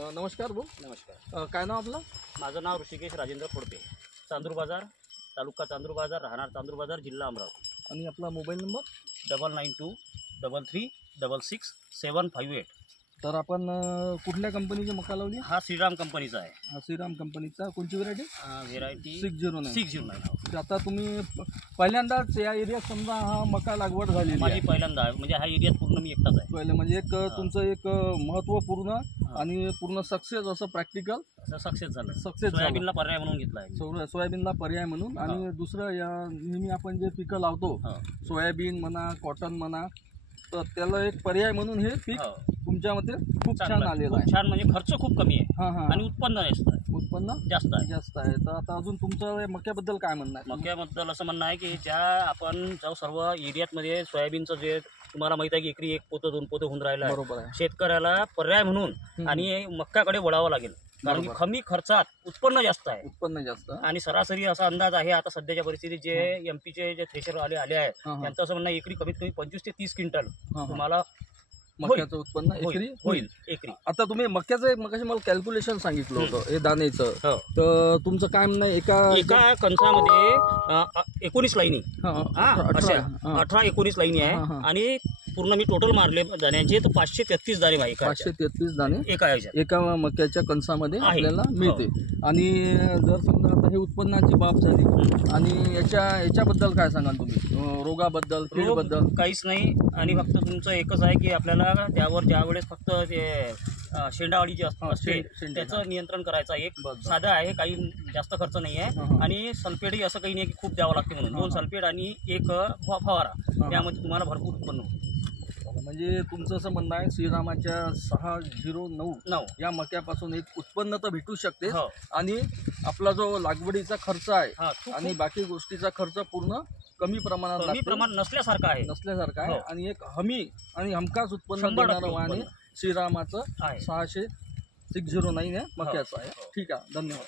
नमस्कार भाऊ. नमस्कार. काय नाव आपलं? माझं नाव ऋषिकेश राजेंद्र फोडपे, चांदूर बाजार, तालुका चांदूर बाजार, राहणार चांदूर बाजार, जिल्हा अमरावती. आणि आपला मोबाईल नंबर? 9923366758. तर आपण कुठल्या कंपनीची मका लावली? हा श्रीराम कंपनीचा आहे. हा श्रीराम कंपनीचा. कोणची व्हरायटी? व्हेरायटी 609. 609. आता तुम्ही पहिल्यांदाच या एरियात समजा हा मका लागवड झाली माझी पहिल्यांदा आहे, म्हणजे हा एरियात पूर्ण मी एकटाच आहे. पहिले म्हणजे एक तुमचं एक महत्त्वपूर्ण आणि पूर्ण सक्सेस असं प्रॅक्टिकल सक्सेस झालं. सक्सेस सोयाबीनला पर्याय म्हणून घेतला आहे. सोयाबीनला पर्याय म्हणून. आणि दुसरं या नेहमी आपण जे पिकं लावतो, सोयाबीन म्हणा, कॉटन म्हणा, तर त्याला एक पर्याय म्हणून हे पीक तुमच्यामध्ये खूप छान आलेलं आहे. छान म्हणजे खर्च खूप कमी आहे. हां हां. आणि उत्पन्न उत्पन्न जास्त आहे. जास्त आहे. तर आता अजून तुमचं मक्याबद्दल काय म्हणणं आहे? मक्याबद्दल असं म्हणणं आहे की ज्या आपण जो सर्व एरियातमध्ये सोयाबीनचं जे तुम्हाला माहिती आहे की एकरी 1 पोतं 2 पोतं होऊन राहिलं आहे. बरोबर आहे. शेतकऱ्याला पर्याय म्हणून आणि मक्काकडे वळावं लागेल, कारण की कमी खर्चात उत्पन्न जास्त आहे. उत्पन्न जास्त आणि सरासरी असा अंदाज आहे आता सध्याच्या परिस्थितीत जे एमपीचे जे थ्रेशर आले आहेत त्यांचं असं म्हणणं आहे एकरी कमीत कमी 25 ते 30 क्विंटल तुम्हाला मक्याचं उत्पन्न एकरी होईल. एकरी. आता तुम्ही मक्याचं मगाशी मला कॅल्क्युलेशन सांगितलं होतं हे दाण्याचं, तर तुमचं काय म्हणणं आहे? एका कंसामध्ये 19 लाईनी, 18-19 लाईनी आहे. आणि पूर्ण मी टोटल मारले दाण्याचे तर 533 दाणे आहे. 533 दाणे एका मक्याच्या कंसामध्ये आपल्याला मिळते. आणि जर समजा आता हे उत्पन्नाची बाब झाली, आणि याच्याबद्दल काय सांगाल तुम्ही? रोगाबद्दल, कीडबद्दल? काहीच नाही. आणि फक्त तुमचं एकच आहे की आपल्याला त्यावर ज्यावेळेस फक्त ते शेंडावाडी जी असते त्याचं नियंत्रण करायचं. एक साधं आहे, काही जास्त खर्च नाही आहे. आणि सल्फेटही असं काही नाही की खूप द्यावं लागते म्हणून. 2 सल्फेट आणि 1 फवारा, त्यामध्ये तुम्हाला भरपूर उत्पन्न होतं. म्हणजे तुमचं असं म्हणणं आहे श्रीरामाच्या 609 या मक्यापासून एक उत्पन्न तर भेटू शकते. आणि आपला जो लागवडीचा खर्च आहे आणि बाकी गोष्टीचा खर्च पूर्ण कमी प्रमाणात नसल्यासारखा आहे. आणि एक हमी आणि हमखास उत्पन्न देणारं वाहन श्रीरामाचं 609 मक्याचं आहे. ठीक आहे, धन्यवाद.